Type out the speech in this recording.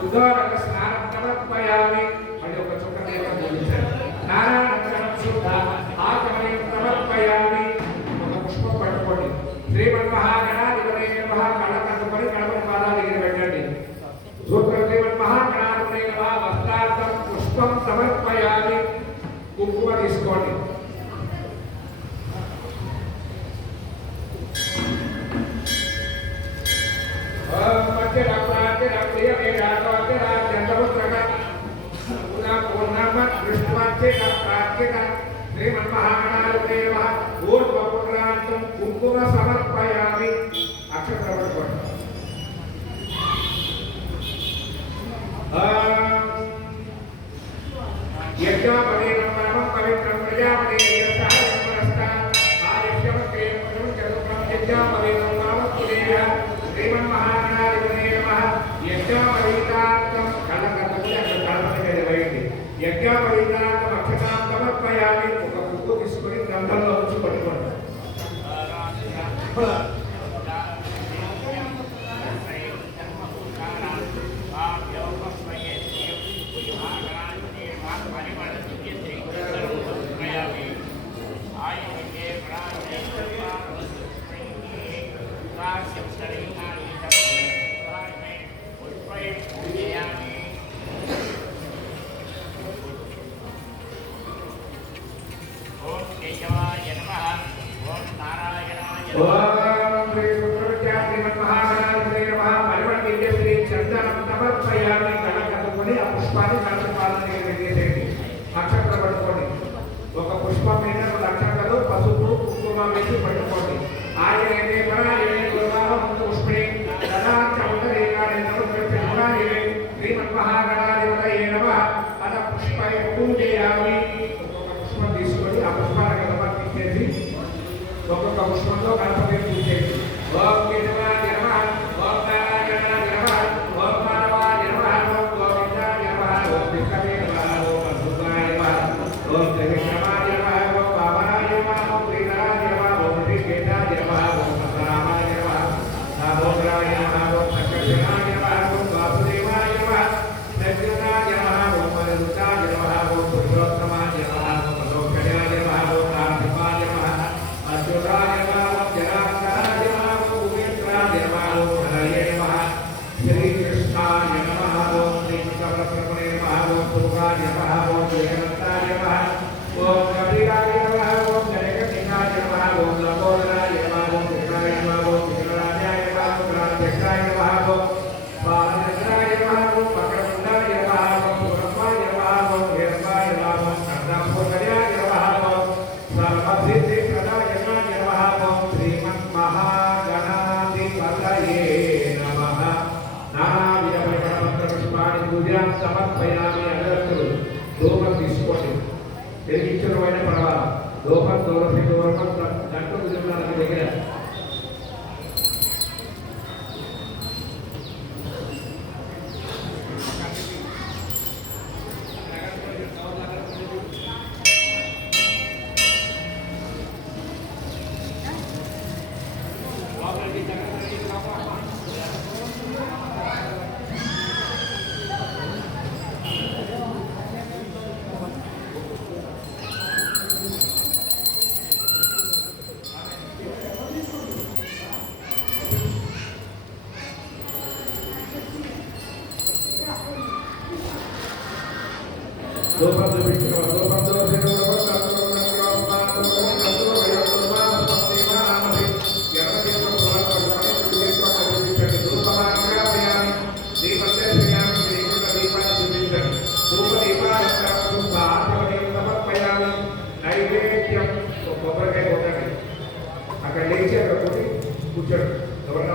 ఉద్ధారక స్నానం సమర్పయామి అని ఒక చుక్క తీర్థం పూజించండి. నారాయణ శుద్ధ ఆకమయం సమర్పయామి ఒక పుష్పం పట్టుకోండి. శ్రీమన్మహాగణాధిపతయే నమః కళ్ళ కట్టుకొని కడపని పాదాలు దగ్గర పెట్టండి. సూత్రం శ్రీమన్మహాగణాధిపతయే నమః వస్త్రార్థం పుష్పం సమర్పయామి. కుంకుమ తీసుకోండి. కుంకుమ సమర్పయామి. అక్షరపట్టుకోండి. యజ్ఞాపదేనం పరమం పవిత్రం ప్రజాపదే యజ్ఞాపదేనం పరమత్తుదేయ శ్రీమన్మహాగణాధిపతయే నమః. యజ్ఞాపదీతార్థం కళ్ళకట్టుకుని అక్కడ కడపని వేయండి. యజ్ఞాపదీతార్థం అక్షతాం సమర్పయామి. ఒక పువ్వు తీసుకొని గ్రంథంలో ఉంచి పట్టుకోండి. ఒక పుష్పం మీద 2 అక్షరాలు పసుపు కుంకుమ వేసి పట్టుకోండి. ఆయనే పరాయనే గురువాహం పుష్పే సదా చౌదరేకానే నమస్కృత్యామి. శ్రీమన్మహాగణాధిపతయే నమః. అద పుష్పై పూజయామి. ఒక పుష్పం తీసుకొని ఆ పుష్పాలను సమర్పించేసి ఒక్కొక్క పుష్పంలో గణపతిని పూజించేసి ఓం కేశవాయ నమః, ఓం నారాయణాయ నమః, ఓం మాధవాయ నమః, ఓం గోవిందాయ నమః, ఓం విష్ణవే నమః, ఓం అద్భుతాయ నమః, ఓం త్రివిక్రమాయ నమః, ఓం వామనాయ నమః, ఓం శ్రీధరాయ నమః, ఓం శ్రీకేతాయ నమః, ఓం పరశురామాయ నమః, దామోదరాయ నమః, ఓం సంకర్షణాయ నమః, ఓం వాసుదేవాయ నమః, సజ్జనాయ నమః, ఓం మరుతాయ నమః, ఓం పురుషోత్తమాయ నమః, ఓం లోకయాయ నమః, ఓం రాధిపాయ నమః, అచ్యుతాయ నమః, ఓం జనార్దనాయ నమః, ఓం ఉమేశ్వరాయ నమః, ఓం హరయే నమః, శ్రీకృష్ణాయ నమః, ఓం శ్రీకృష్ణప్రభునే నమః, ఓం దుర్గాయ నమః, ఓం జగన్నాథాయ నమః, ఓం కపిలాయ నమః, ఓం జగన్నాథాయ నమః, ఓం లంబోదరాయ నమః, ఓం కృష్ణాయ నమః, ఓం కృష్ణరాజాయ నమః, ఓం రాజేశాయ నమః, ఓం బాలచంద్రాయ నమః, ఓం పకరముండాయ నమః, ఓం పురమాయ నమః, ఓం హేరమాయ నమః, ఓం కర్ణాభోగయాయ నమః, ఓం సర్వసిద్ధి ప్రదాయ నమః, ఓం శ్రీమన్మహాగణాధిపతయే నమః. నానావిధ పరిమళ పుష్పాన్ని పూజాం సమర్పయామి. అగరత్తులు ధూపం తీసుకోండి. తిరిగిచ్చిన పర్వాలేదు. ధూపం దూరసి దూరం గంట కుటుంబానికి దగ్గర దూపం చూపించిన దూపం నైవేద్యం కొబ్బరికాయ కొట్టండి. అక్కడ లేచి అక్కడ కూర్చోండి. ఎవరన్నా